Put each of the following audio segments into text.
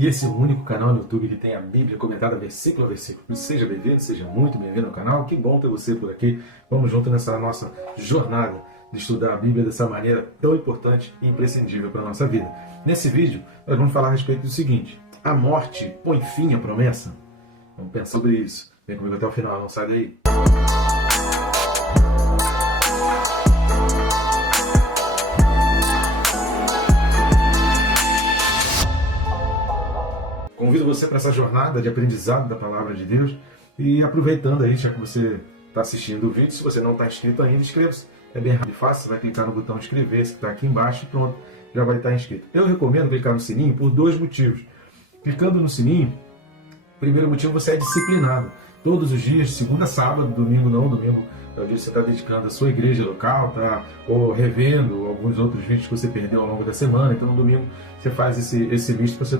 E esse é o único canal no YouTube que tem a Bíblia comentada versículo a versículo. Seja bem-vindo, seja muito bem-vindo ao canal. Que bom ter você por aqui. Vamos junto nessa nossa jornada de estudar a Bíblia dessa maneira tão importante e imprescindível para a nossa vida. Nesse vídeo, nós vamos falar a respeito do seguinte: a morte põe fim à promessa? Vamos pensar sobre isso. Vem comigo até o final, não sai daí. Convido você para essa jornada de aprendizado da Palavra de Deus e aproveitando aí, já que você está assistindo o vídeo, se você não está inscrito ainda, inscreva-se. É bem rápido e fácil, você vai clicar no botão inscrever-se que está aqui embaixo e pronto, já vai estar inscrito. Eu recomendo clicar no sininho por dois motivos. Clicando no sininho, primeiro motivo, você é disciplinado. Todos os dias, segunda a sábado, domingo não, domingo é o dia que você está dedicando à sua igreja local, tá? Ou revendo alguns outros vídeos que você perdeu ao longo da semana. Então no domingo você faz esse misto para você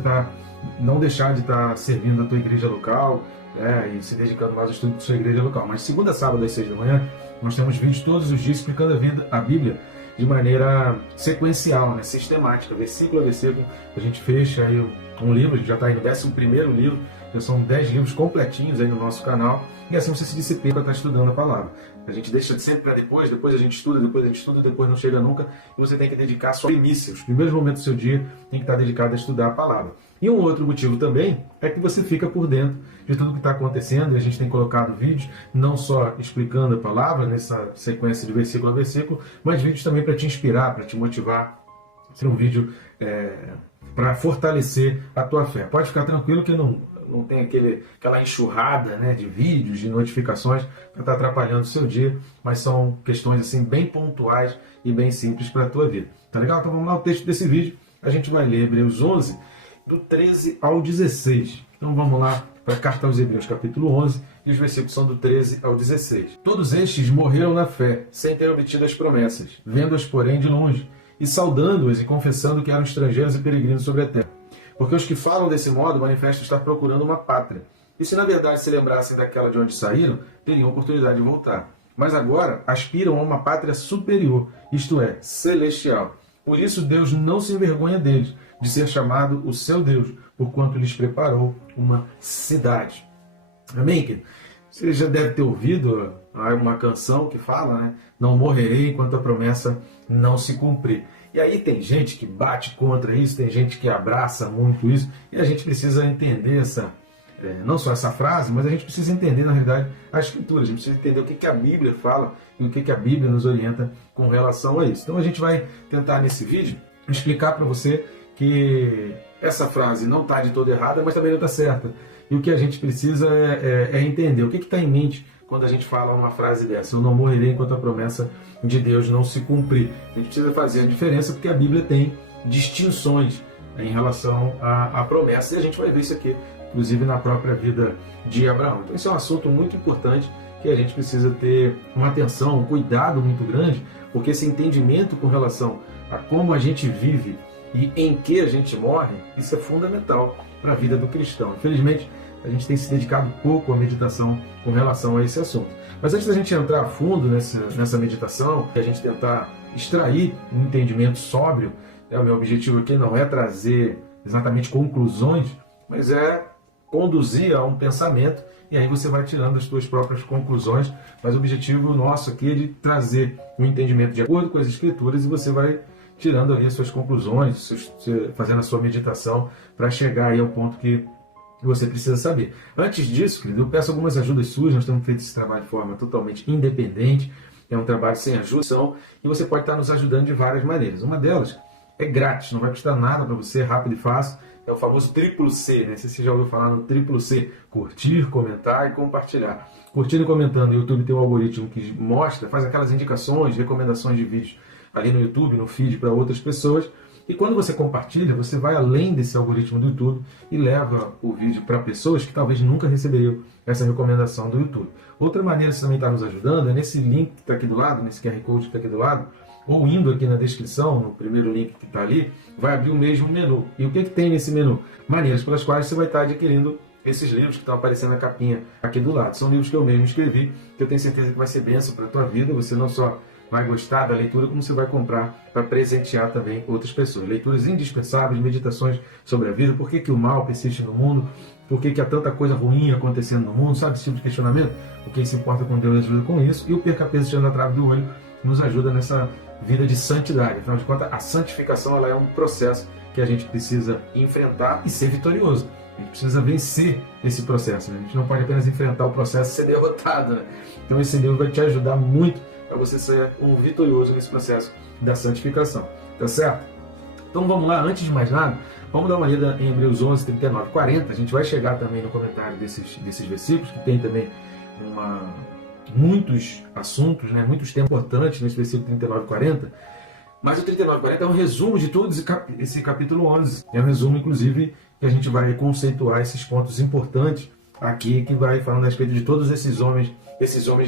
não deixar de estar servindo a tua igreja local, né? E se dedicando mais ao estudo da sua igreja local. Mas segunda a sábado às 6 da manhã, nós temos vídeos todos os dias explicando a Bíblia de maneira sequencial, né? Sistemática, versículo a versículo. A gente fecha aí um livro, a gente já está aí no 11º livro, já são 10 livros completinhos aí no nosso canal, e assim você se disciplina para estar estudando a palavra. A gente deixa de sempre para depois a gente estuda, depois não chega nunca, e você tem que dedicar a sua primícia, os primeiros momentos do seu dia tem que estar dedicado a estudar a palavra. E um outro motivo também é que você fica por dentro de tudo que está acontecendo, e a gente tem colocado vídeos, não só explicando a palavra, nessa sequência de versículo a versículo, mas vídeos também para te inspirar, para te motivar. Ser um vídeo para fortalecer a tua fé. Pode ficar tranquilo que não tem aquela enxurrada, né, de vídeos, de notificações para estar atrapalhando o seu dia, mas são questões assim bem pontuais e bem simples para a tua vida. Tá legal? Então vamos lá, o texto desse vídeo. A gente vai ler Hebreus 11, do 13 ao 16. Então vamos lá para a carta aos Hebreus, capítulo 11, e os versículos são do 13 ao 16. Todos estes morreram na fé, sem ter obtido as promessas, vendo-as, porém, de longe, e saudando-as e confessando que eram estrangeiros e peregrinos sobre a terra. Porque os que falam desse modo manifestam estar procurando uma pátria. E se na verdade se lembrassem daquela de onde saíram, teriam oportunidade de voltar. Mas agora aspiram a uma pátria superior, isto é, celestial. Por isso Deus não se envergonha deles, de ser chamado o seu Deus, porquanto lhes preparou uma cidade. Amém, querido? Você já deve ter ouvido uma canção que fala, né? Não morrerei enquanto a promessa não se cumprir. E aí tem gente que bate contra isso, tem gente que abraça muito isso, e a gente precisa entender não só essa frase, mas a gente precisa entender, na realidade, a Escritura. A gente precisa entender o que a Bíblia fala e o que a Bíblia nos orienta com relação a isso. Então a gente vai tentar nesse vídeo explicar para você que essa frase não está de todo errada, mas também não está certa. E o que a gente precisa é entender o que está em mente quando a gente fala uma frase dessa: eu não morrerei enquanto a promessa de Deus não se cumprir. A gente precisa fazer a diferença porque a Bíblia tem distinções em relação à promessa, e a gente vai ver isso aqui, inclusive na própria vida de Abraão. Então esse é um assunto muito importante que a gente precisa ter uma atenção, um cuidado muito grande, porque esse entendimento com relação a como a gente vive e em que a gente morre, isso é fundamental para a vida do cristão. Infelizmente, a gente tem se dedicado pouco à meditação com relação a esse assunto. Mas antes da gente entrar a fundo nessa meditação, a gente tentar extrair um entendimento sóbrio, o meu objetivo aqui não é trazer exatamente conclusões, mas é conduzir a um pensamento, e aí você vai tirando as suas próprias conclusões. Mas o objetivo nosso aqui é de trazer um entendimento de acordo com as Escrituras, e você vai tirando ali as suas conclusões, fazendo a sua meditação para chegar aí ao ponto que você precisa saber. Antes disso, querido, eu peço algumas ajudas suas. Nós temos feito esse trabalho de forma totalmente independente, é um trabalho sem ajuda, e você pode estar nos ajudando de várias maneiras. Uma delas é grátis, não vai custar nada para você, é rápido e fácil. É o famoso triplo C, né? Você já ouviu falar no triplo C: curtir, comentar e compartilhar. Curtindo e comentando, o YouTube tem um algoritmo que mostra, faz aquelas indicações, recomendações de vídeos ali no YouTube, no feed, para outras pessoas. E quando você compartilha, você vai além desse algoritmo do YouTube e leva o vídeo para pessoas que talvez nunca receberiam essa recomendação do YouTube. Outra maneira que você também está nos ajudando é nesse link que está aqui do lado, nesse QR Code que está aqui do lado, ou indo aqui na descrição, no primeiro link que está ali, vai abrir o mesmo menu. E o que tem nesse menu? Maneiras pelas quais você vai estar adquirindo esses livros que estão aparecendo na capinha aqui do lado. São livros que eu mesmo escrevi, que eu tenho certeza que vai ser bênção para a tua vida. Você não só vai gostar da leitura, como você vai comprar para presentear também outras pessoas. Leituras indispensáveis, meditações sobre a vida, por que que o mal persiste no mundo, por que que há tanta coisa ruim acontecendo no mundo, sabe esse tipo de questionamento? O que se importa com Deus ajuda com isso, e o Perca Peso Tirando a Trave do Olho nos ajuda nessa vida de santidade. Afinal de contas, a santificação ela é um processo que a gente precisa enfrentar e ser vitorioso. A gente precisa vencer esse processo, né? A gente não pode apenas enfrentar o processo e ser derrotado, né? Então esse livro vai te ajudar muito para você ser um vitorioso nesse processo da santificação, tá certo? Então vamos lá, antes de mais nada, vamos dar uma lida em Hebreus 11, 39, 40. A gente vai chegar também no comentário desses versículos, que tem também muitos assuntos, né? Muitos temas importantes nesse versículo 39 e 40. Mas o 39 e 40 é um resumo de todo esse capítulo 11. É um resumo, inclusive, que a gente vai conceituar esses pontos importantes aqui, que vai falando a respeito de todos esses homens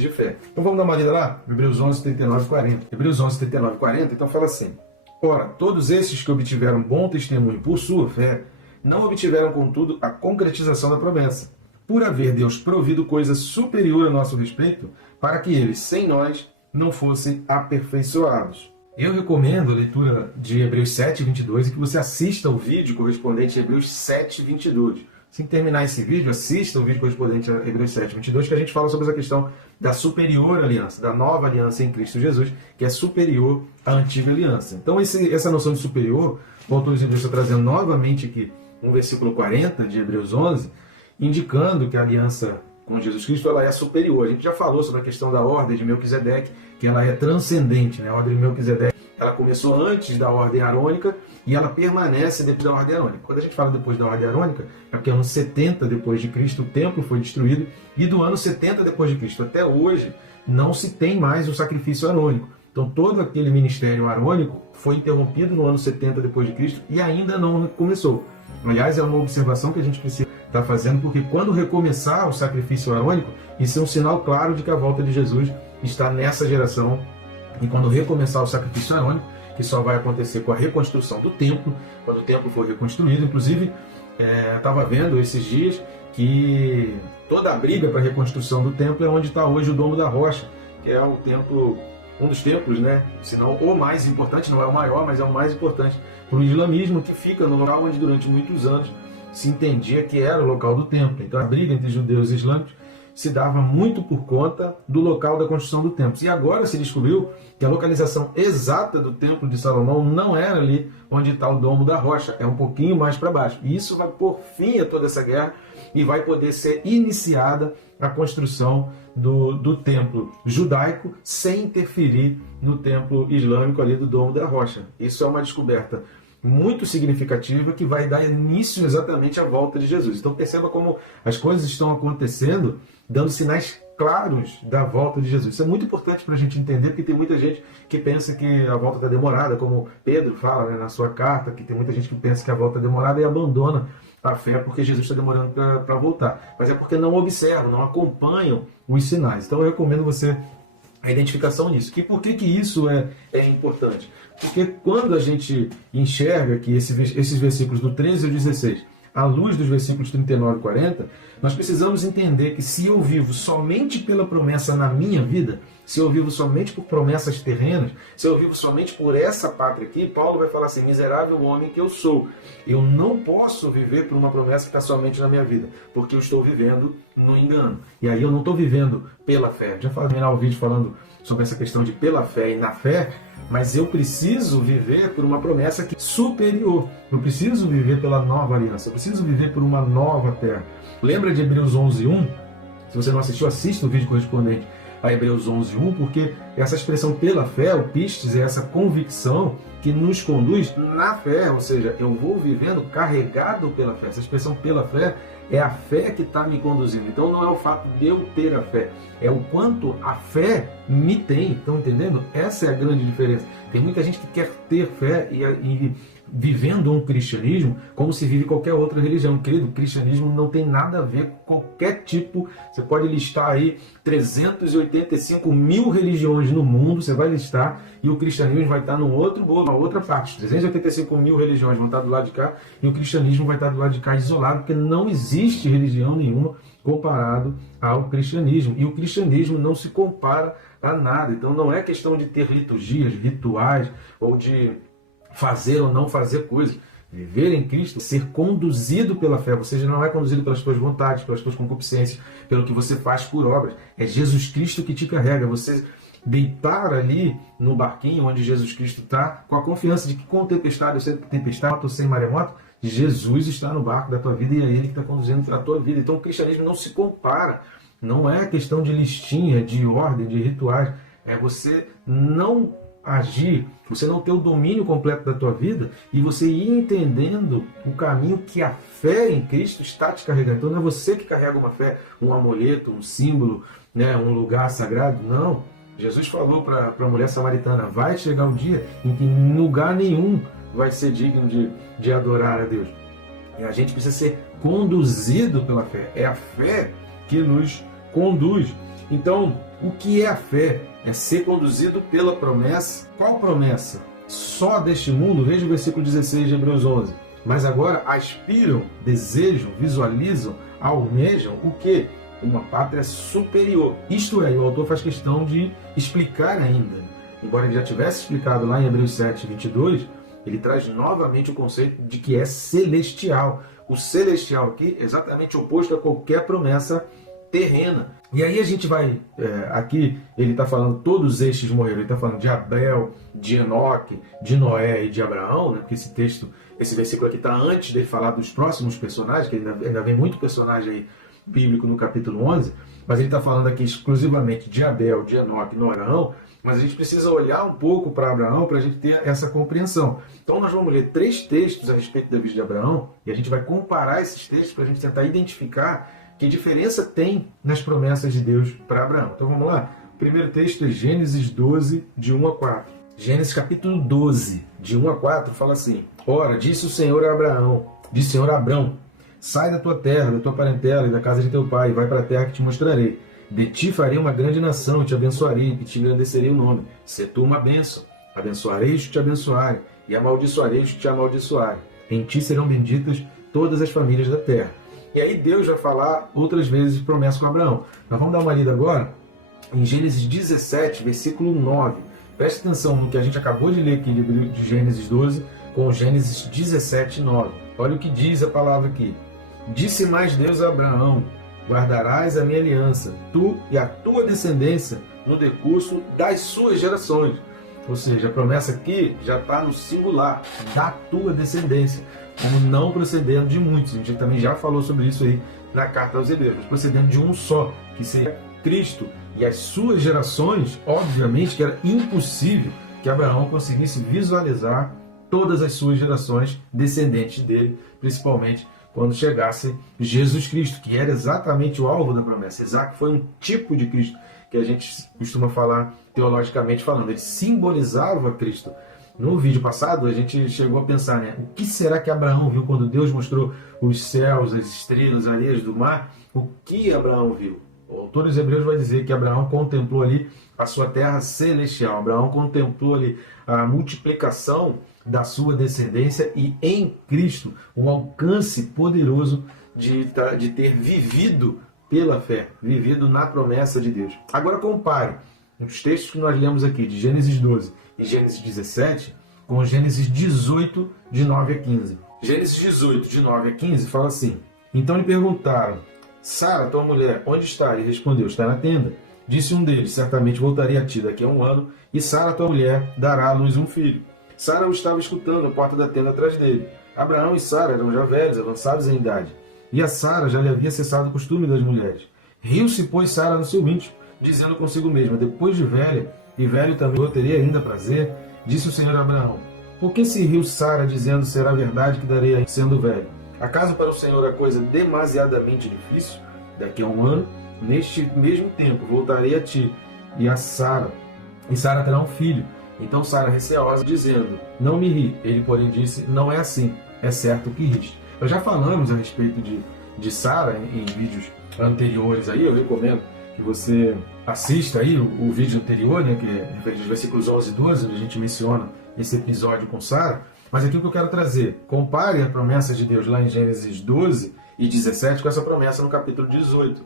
de fé. Então vamos dar uma lida lá? Hebreus 11, 39 e 40. Hebreus 11, 39 e 40, então fala assim: ora, todos esses que obtiveram bom testemunho por sua fé, não obtiveram, contudo, a concretização da promessa, por haver Deus provido coisa superior a nosso respeito, para que eles, sem nós, não fossem aperfeiçoados. Eu recomendo a leitura de Hebreus 7, 22 e que você assista o vídeo correspondente a Hebreus 7, 22. Assim que terminar esse vídeo, assista o vídeo correspondente a Hebreus 7, 22, que a gente fala sobre essa questão da superior aliança, da nova aliança em Cristo Jesus, que é superior à antiga aliança. Então essa noção de superior, o autor de Hebreus está trazendo novamente aqui um versículo 40 de Hebreus 11, indicando que a aliança com Jesus Cristo ela é superior. A gente já falou sobre a questão da ordem de Melquisedeque, que ela é transcendente, né? A ordem de Melquisedeque ela começou antes da ordem arônica e ela permanece depois da ordem arônica. Quando a gente fala depois da ordem arônica, é porque ano 70 depois de Cristo o templo foi destruído, e do ano 70 depois de Cristo até hoje não se tem mais o sacrifício arônico. Então todo aquele ministério arônico foi interrompido no ano 70 depois de Cristo e ainda não começou. Aliás, é uma observação que a gente precisa estar fazendo, porque quando recomeçar o sacrifício arônico, isso é um sinal claro de que a volta de Jesus está nessa geração. E quando recomeçar o sacrifício arônico, que só vai acontecer com a reconstrução do templo, quando o templo for reconstruído. Inclusive, estava vendo esses dias que toda a briga para a reconstrução do templo é onde está hoje o Domo da Rocha, que é o templo, um dos templos, né? Se não o mais importante, não é o maior, mas é o mais importante para o islamismo, que fica no local onde durante muitos anos se entendia que era o local do templo. Então a briga entre judeus e islâmicos se dava muito por conta do local da construção do templo. E agora se descobriu que a localização exata do templo de Salomão não era ali onde está o Domo da Rocha, é um pouquinho mais para baixo. E isso vai pôr fim a toda essa guerra e vai poder ser iniciada a construção do templo judaico sem interferir no templo islâmico ali do Domo da Rocha. Isso é uma descoberta muito significativa que vai dar início exatamente à volta de Jesus. Então perceba como as coisas estão acontecendo, dando sinais claros da volta de Jesus. Isso é muito importante para a gente entender, porque tem muita gente que pensa que a volta está demorada, como Pedro fala, né, na sua carta, que tem muita gente que pensa que a volta é demorada e abandona a fé porque Jesus está demorando para voltar. Mas é porque não observam, não acompanham os sinais. Então eu recomendo você a identificação nisso. E por que isso é importante? Porque quando a gente enxerga que esses versículos do 13 ao 16, à luz dos versículos 39 e 40, nós precisamos entender que se eu vivo somente pela promessa na minha vida, se eu vivo somente por promessas terrenas, se eu vivo somente por essa pátria aqui, Paulo vai falar assim: miserável homem que eu sou. Eu não posso viver por uma promessa que está somente na minha vida, porque eu estou vivendo no engano. E aí eu não estou vivendo pela fé. Já falei no vídeo falando sobre essa questão de pela fé e na fé, mas eu preciso viver por uma promessa que é superior. Eu preciso viver pela nova aliança, eu preciso viver por uma nova terra. Lembra de Hebreus 11:1? Se você não assistiu, assista o vídeo correspondente a Hebreus 11:1, porque essa expressão pela fé, o pistes, é essa convicção que nos conduz na fé, ou seja, eu vou vivendo carregado pela fé. Essa expressão pela fé é a fé que está me conduzindo. Então não é o fato de eu ter a fé, é o quanto a fé me tem. Estão entendendo? Essa é a grande diferença. Tem muita gente que quer ter fé e vivendo um cristianismo como se vive qualquer outra religião. Querido, o cristianismo não tem nada a ver com qualquer tipo. Você pode listar aí 385 mil religiões no mundo, você vai listar, e o cristianismo vai estar num outro bolo, na outra parte. 385 mil religiões vão estar do lado de cá e o cristianismo vai estar do lado de cá isolado, porque não existe religião nenhuma comparado ao cristianismo. E o cristianismo não se compara a nada. Então não é questão de ter liturgias, rituais, ou de fazer ou não fazer coisas. Viver em Cristo, ser conduzido pela fé. Você já não é conduzido pelas suas vontades, pelas suas concupiscências, pelo que você faz por obras. É Jesus Cristo que te carrega. Você deitar ali no barquinho onde Jesus Cristo está, com a confiança de que com tempestade, ou sem tempestade, ou sem maremoto, Jesus está no barco da tua vida e é Ele que está conduzindo para a tua vida. Então o cristianismo não se compara. Não é questão de listinha, de ordem, de rituais. É você não agir, você não ter o domínio completo da tua vida e você ir entendendo o caminho que a fé em Cristo está te carregando. Então não é você que carrega uma fé, um amuleto, um símbolo, né, um lugar sagrado. Não. Jesus falou para a mulher samaritana, vai chegar um dia em que lugar nenhum vai ser digno de adorar a Deus. E a gente precisa ser conduzido pela fé. É a fé que nos conduz. Então, o que é a fé? É ser conduzido pela promessa. Qual promessa? Só deste mundo? Veja o versículo 16 de Hebreus 11. Mas agora aspiram, desejam, visualizam, almejam o quê? Uma pátria superior. Isto é, o autor faz questão de explicar ainda. Embora ele já tivesse explicado lá em Hebreus 7, 22, ele traz novamente o conceito de que é celestial. O celestial aqui é exatamente oposto a qualquer promessa terrena. E aí a gente vai, aqui ele está falando, todos estes morreram, ele está falando de Abel, de Enoque, de Noé e de Abraão, né? Porque esse versículo aqui está antes dele falar dos próximos personagens, que ainda vem muito personagem aí bíblico no capítulo 11, mas ele está falando aqui exclusivamente de Abel, de Enoque, de Abraão, mas a gente precisa olhar um pouco para Abraão para a gente ter essa compreensão. Então nós vamos ler 3 textos a respeito da vida de Abraão e a gente vai comparar esses textos para a gente tentar identificar que diferença tem nas promessas de Deus para Abraão. Então vamos lá? O primeiro texto é Gênesis 12, de 1 a 4. Gênesis capítulo 12, de 1 a 4, fala assim: Ora, disse o Senhor a Abraão, disse o Senhor a Abrão, sai da tua terra, da tua parentela e da casa de teu pai, e vai para a terra que te mostrarei. De ti farei uma grande nação, e te abençoarei, e te engrandecerei o nome. Se tu uma bênção, abençoarei os que te abençoarem, e amaldiçoarei os que te amaldiçoarem. Em ti serão benditas todas as famílias da terra. E aí Deus vai falar outras vezes promessa com Abraão. Nós vamos dar uma lida agora em Gênesis 17, versículo 9. Preste atenção no que a gente acabou de ler aqui de Gênesis 12 com Gênesis 17, 9. Olha o que diz a palavra aqui. Disse mais Deus a Abraão, guardarás a minha aliança, tu e a tua descendência, no decurso das suas gerações. Ou seja, a promessa aqui já está no singular, da tua descendência, como não procedendo de muitos. A gente também já falou sobre isso aí na carta aos Hebreus, mas procedendo de um só, que seria Cristo. E as suas gerações, obviamente que era impossível que Abraão conseguisse visualizar todas as suas gerações descendentes dele, principalmente quando chegasse Jesus Cristo, que era exatamente o alvo da promessa. Isaac foi um tipo de Cristo, que a gente costuma falar teologicamente falando. Ele simbolizava Cristo. No vídeo passado, a gente chegou a pensar, né? O que será que Abraão viu quando Deus mostrou os céus, as estrelas, as areias do mar? O que Abraão viu? O autor dos Hebreus vai dizer que Abraão contemplou ali a sua terra celestial. Abraão contemplou ali a multiplicação da sua descendência e em Cristo um alcance poderoso de ter vivido pela fé, vivido na promessa de Deus. Agora compare os textos que nós lemos aqui, de Gênesis 12 e Gênesis 17, com Gênesis 18, de 9 a 15. Gênesis 18, de 9 a 15, fala assim: Então lhe perguntaram, Sara, tua mulher, onde está? Ele respondeu, está na tenda. Disse um deles, certamente voltarei a ti daqui a um ano, e Sara, tua mulher, dará à luz um filho. Sara o estava escutando à porta da tenda atrás dele. Abraão e Sara eram já velhos, avançados em idade. E a Sara já lhe havia cessado o costume das mulheres. Riu-se, pois, Sara no seu íntimo, dizendo consigo mesma, depois de velha, e velho também eu teria ainda prazer, disse o Senhor a Abraão, por que se riu Sara, dizendo, será verdade que darei sendo velho? Acaso para o Senhor a coisa demasiadamente difícil? Daqui a um ano, neste mesmo tempo, voltarei a ti e a Sara, e Sara terá um filho. Então Sara, receosa, dizendo, não me ri. Ele, porém, disse, não é assim, é certo que riste. Nós já falamos a respeito de Sara em vídeos anteriores aí, eu recomendo que você assista aí o vídeo anterior, né, que é referente aos versículos 11 e 12, onde a gente menciona esse episódio com Sara. Mas aqui o que eu quero trazer, compare a promessa de Deus lá em Gênesis 12 e 17 com essa promessa no capítulo 18.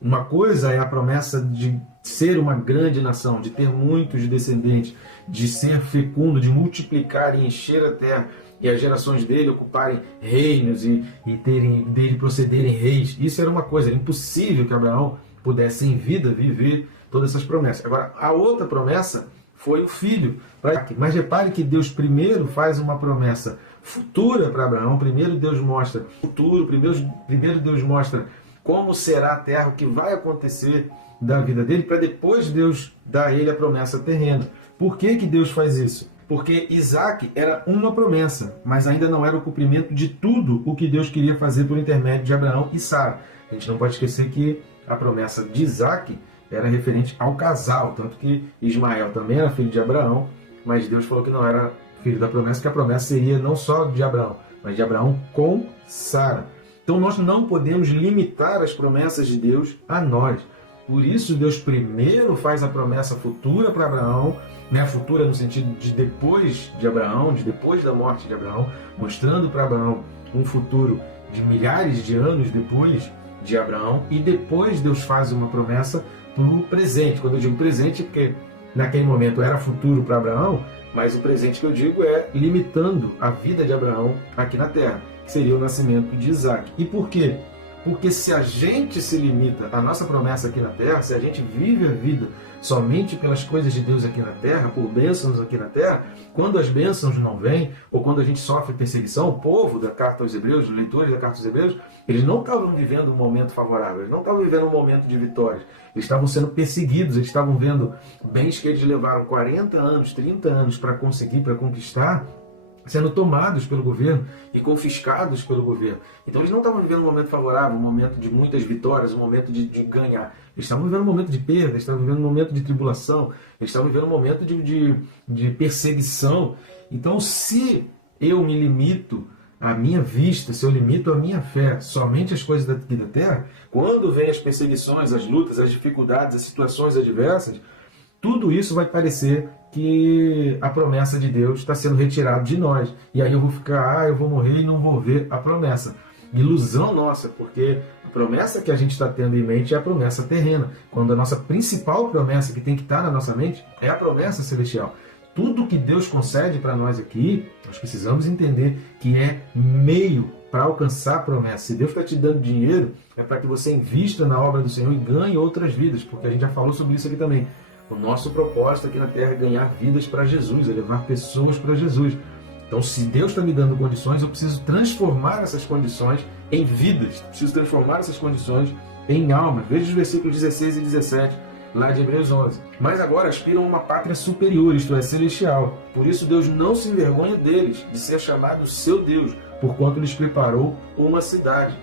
Uma coisa é a promessa de ser uma grande nação, de ter muitos descendentes, de ser fecundo, de multiplicar e encher a terra, e as gerações dele ocuparem reinos e dele procederem reis. Isso era uma coisa, era impossível que Abraão pudesse em vida viver todas essas promessas. Agora, a outra promessa foi o filho. Mas repare que Deus primeiro faz uma promessa futura para Abraão. Primeiro Deus mostra o futuro, primeiro Deus mostra como será a terra, o que vai acontecer da vida dele, para depois Deus dar a ele a promessa terrena. Por que Deus faz isso? Porque Isaac era uma promessa, mas ainda não era o cumprimento de tudo o que Deus queria fazer por intermédio de Abraão e Sara. A gente não pode esquecer que a promessa de Isaac era referente ao casal, tanto que Ismael também era filho de Abraão, mas Deus falou que não era filho da promessa, que a promessa seria não só de Abraão, mas de Abraão com Sara. Então nós não podemos limitar as promessas de Deus a nós. Por isso Deus primeiro faz a promessa futura para Abraão, né? Futura no sentido de depois de Abraão, de depois da morte de Abraão, mostrando para Abraão um futuro de milhares de anos depois de Abraão, e depois Deus faz uma promessa para o presente. Quando eu digo presente, porque naquele momento era futuro para Abraão, mas o presente que eu digo é limitando a vida de Abraão aqui na terra, que seria o nascimento de Isaac. E por quê? Porque se a gente se limita à nossa promessa aqui na terra, se a gente vive a vida somente pelas coisas de Deus aqui na terra, por bênçãos aqui na terra, quando as bênçãos não vêm, ou quando a gente sofre perseguição, o povo da carta aos Hebreus, os leitores da carta aos Hebreus, eles não estavam vivendo um momento favorável, eles não estavam vivendo um momento de vitória, eles estavam sendo perseguidos, eles estavam vendo bens que eles levaram 40 anos, 30 anos para conseguir, para conquistar, sendo tomados pelo governo e confiscados pelo governo. Então eles não estavam vivendo um momento favorável, um momento de muitas vitórias, um momento de ganhar. Eles estavam vivendo um momento de perda, eles estavam vivendo um momento de tribulação, eles estavam vivendo um momento de perseguição. Então se eu me limito à minha vista, se eu limito a minha fé somente às coisas daqui da terra, quando vem as perseguições, as lutas, as dificuldades, as situações adversas, tudo isso vai parecer que a promessa de Deus está sendo retirada de nós. E aí eu vou ficar, eu vou morrer e não vou ver a promessa. Ilusão nossa, porque a promessa que a gente está tendo em mente é a promessa terrena, quando a nossa principal promessa que tem que estar na nossa mente é a promessa celestial. Tudo que Deus concede para nós aqui, nós precisamos entender que é meio para alcançar a promessa. Se Deus está te dando dinheiro, é para que você invista na obra do Senhor e ganhe outras vidas, porque a gente já falou sobre isso aqui também. O nosso propósito aqui na Terra é ganhar vidas para Jesus, é levar pessoas para Jesus. Então, se Deus está me dando condições, eu preciso transformar essas condições em vidas. Preciso transformar essas condições em almas. Veja os versículos 16 e 17, lá de Hebreus 11. Mas agora aspiram a uma pátria superior, isto é, celestial. Por isso Deus não se envergonha deles, de ser chamado seu Deus, porquanto lhes preparou uma cidade.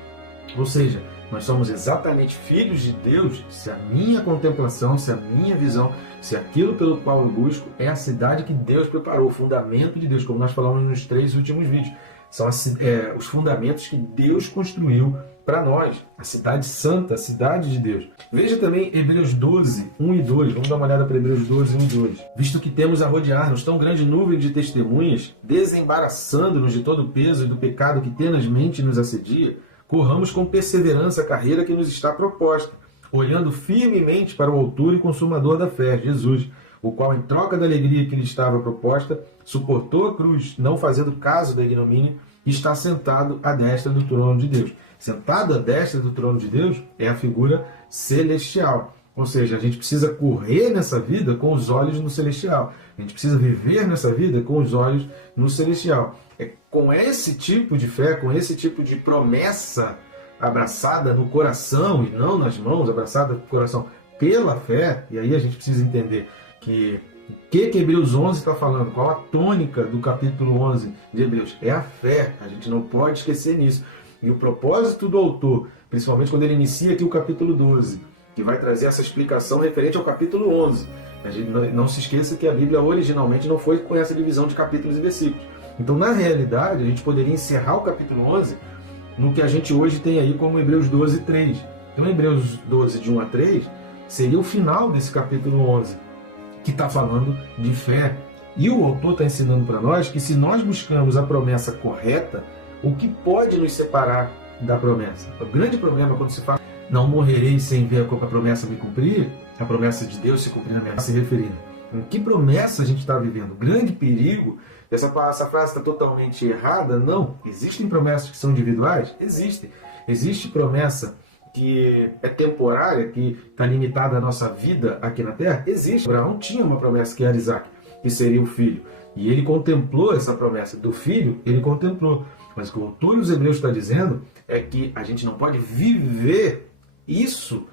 Ou seja, nós somos exatamente filhos de Deus se a minha contemplação, se a minha visão, se aquilo pelo qual eu busco é a cidade que Deus preparou, o fundamento de Deus, como nós falamos nos 3 últimos vídeos. São os fundamentos que Deus construiu para nós, a cidade santa, a cidade de Deus. Veja também Hebreus 12, 1 e 2. Vamos dar uma olhada para Hebreus 12, 1 e 2. Visto que temos a rodear-nos tão grande nuvem de testemunhas, desembaraçando-nos de todo o peso e do pecado que tenazmente nos assedia, corramos com perseverança a carreira que nos está proposta, olhando firmemente para o autor e consumador da fé, Jesus, o qual, em troca da alegria que lhe estava proposta, suportou a cruz, não fazendo caso da ignomínia, e está sentado à destra do trono de Deus. Sentado à destra do trono de Deus é a figura celestial. Ou seja, a gente precisa correr nessa vida com os olhos no celestial. A gente precisa viver nessa vida com os olhos no celestial. É com esse tipo de fé, com esse tipo de promessa abraçada no coração e não nas mãos, abraçada no coração pela fé, e aí a gente precisa entender que o que Hebreus 11 está falando, qual a tônica do capítulo 11 de Hebreus? É a fé, a gente não pode esquecer nisso. E o propósito do autor, principalmente quando ele inicia aqui o capítulo 12, que vai trazer essa explicação referente ao capítulo 11. A gente não se esqueça que a Bíblia originalmente não foi com essa divisão de capítulos e versículos. Então, na realidade, a gente poderia encerrar o capítulo 11 no que a gente hoje tem aí como Hebreus 12, 3. Então, Hebreus 12, de 1 a 3, seria o final desse capítulo 11, que está falando de fé. E o autor está ensinando para nós que se nós buscamos a promessa correta, o que pode nos separar da promessa? O grande problema quando se fala não morrerei sem ver a promessa me cumprir, a promessa de Deus se cumprir na minha vida, se referindo. Em que promessa a gente está vivendo? O grande perigo, essa frase está totalmente errada? Não. Existem promessas que são individuais? Existem. Existe promessa que é temporária, que está limitada à nossa vida aqui na Terra? Existe. Abraão tinha uma promessa que era Isaac, que seria o filho. E ele contemplou essa promessa do filho, ele contemplou. Mas o que o autor dos Hebreus está dizendo é que a gente não pode viver isso,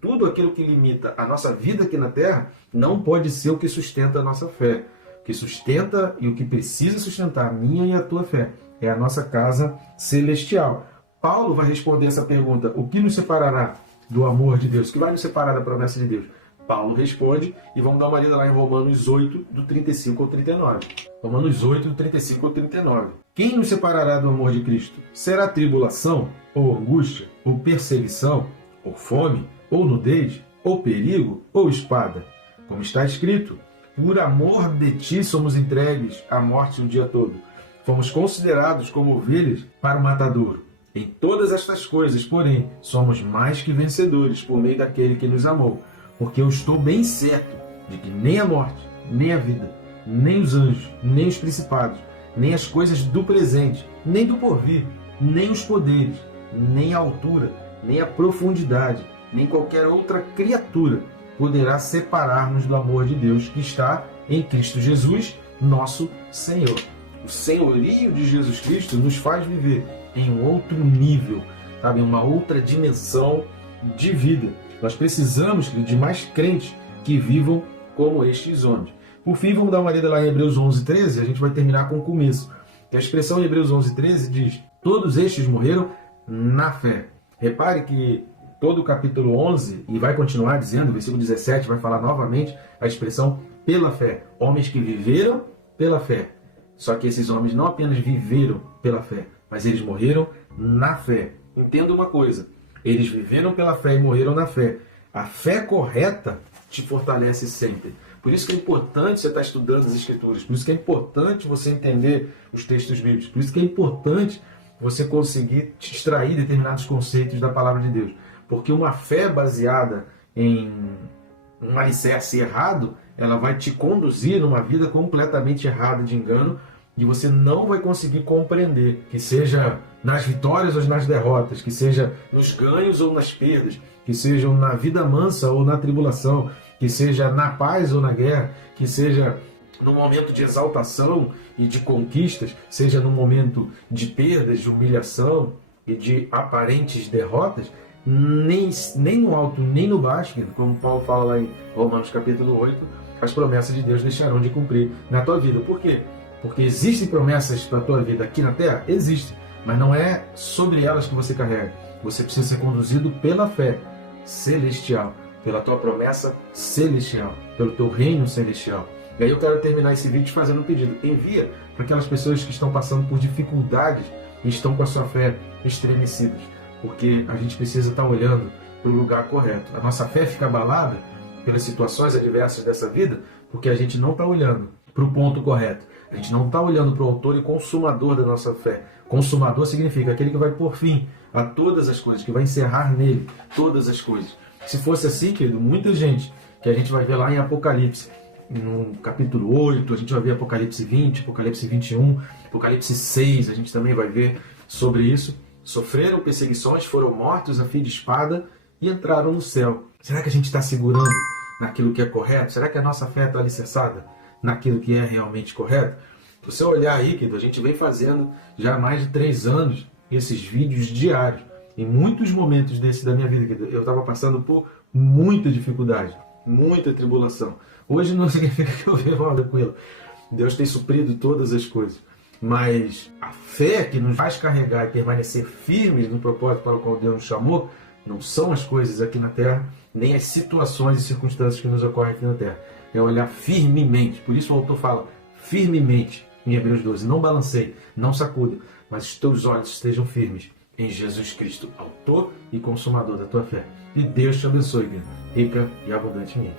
tudo aquilo que limita a nossa vida aqui na Terra, não pode ser o que sustenta a nossa fé. O que sustenta e o que precisa sustentar a minha e a tua fé é a nossa casa celestial. Paulo vai responder essa pergunta: o que nos separará do amor de Deus? O que vai nos separar da promessa de Deus? Paulo responde, e vamos dar uma lida lá em Romanos 8, do 35 ao 39. Romanos 8, do 35 ao 39. Quem nos separará do amor de Cristo? Será tribulação, ou angústia, ou perseguição, ou fome, ou nudez, ou perigo, ou espada? Como está escrito, por amor de ti somos entregues à morte o dia todo. Fomos considerados como ovelhas para o matadouro. Em todas estas coisas, porém, somos mais que vencedores por meio daquele que nos amou. Porque eu estou bem certo de que nem a morte, nem a vida, nem os anjos, nem os principados, nem as coisas do presente, nem do porvir, nem os poderes, nem a altura, nem a profundidade, nem qualquer outra criatura poderá separar-nos do amor de Deus que está em Cristo Jesus, nosso Senhor. O senhorio de Jesus Cristo nos faz viver em um outro nível, sabe? Uma outra dimensão de vida. Nós precisamos de mais crentes que vivam como estes homens. Por fim, vamos dar uma lida lá em Hebreus 11, 13, a gente vai terminar com o começo. A expressão em Hebreus 11, 13 diz: todos estes morreram na fé. Repare que todo o capítulo 11, e vai continuar dizendo, o versículo 17 vai falar novamente a expressão pela fé. Homens que viveram pela fé. Só que esses homens não apenas viveram pela fé, mas eles morreram na fé. Entenda uma coisa, eles viveram pela fé e morreram na fé. A fé correta te fortalece sempre. Por isso que é importante você estar estudando as Escrituras, por isso que é importante você entender os textos bíblicos, por isso que é importante você conseguir te extrair determinados conceitos da palavra de Deus. Porque uma fé baseada em um alicerce errado, ela vai te conduzir numa vida completamente errada de engano, e você não vai conseguir compreender, que seja nas vitórias ou nas derrotas, que seja nos ganhos ou nas perdas, que seja na vida mansa ou na tribulação, que seja na paz ou na guerra, que seja no momento de exaltação e de conquistas, seja no momento de perdas, de humilhação e de aparentes derrotas, nem no alto nem no baixo, como Paulo fala lá em Romanos capítulo 8, as promessas de Deus deixarão de cumprir na tua vida. Por quê? Porque existem promessas para a tua vida aqui na Terra? Existem, mas não é sobre elas que você carrega. Você precisa ser conduzido pela fé celestial, pela tua promessa celestial, pelo teu reino celestial. E aí eu quero terminar esse vídeo fazendo um pedido. Envia para aquelas pessoas que estão passando por dificuldades e estão com a sua fé estremecidas, porque a gente precisa estar olhando para o lugar correto. A nossa fé fica abalada pelas situações adversas dessa vida porque a gente não está olhando para o ponto correto. A gente não está olhando para o autor e consumador da nossa fé. Consumador significa aquele que vai pôr fim a todas as coisas, que vai encerrar nele todas as coisas. Se fosse assim, querido, muita gente, que a gente vai ver lá em Apocalipse, no capítulo 8, a gente vai ver Apocalipse 20, Apocalipse 21, Apocalipse 6, a gente também vai ver sobre isso. Sofreram perseguições, foram mortos a fio de espada e entraram no céu. Será que a gente está segurando naquilo que é correto? Será que a nossa fé está alicerçada naquilo que é realmente correto? Se você olhar aí, querido, a gente vem fazendo já há mais de 3 anos esses vídeos diários. Em muitos momentos desse da minha vida, querido, eu estava passando por muita dificuldade, muita tribulação. Hoje não significa que eu vivo uma tranquilo. Deus tem suprido todas as coisas. Mas a fé que nos faz carregar e permanecer firmes no propósito para o qual Deus nos chamou, não são as coisas aqui na Terra, nem as situações e circunstâncias que nos ocorrem aqui na Terra. É olhar firmemente. Por isso o autor fala firmemente em Hebreus 12. Não balanceie, não sacuda, mas os teus olhos estejam firmes em Jesus Cristo, autor e consumador da tua fé. E Deus te abençoe, rica e abundantemente.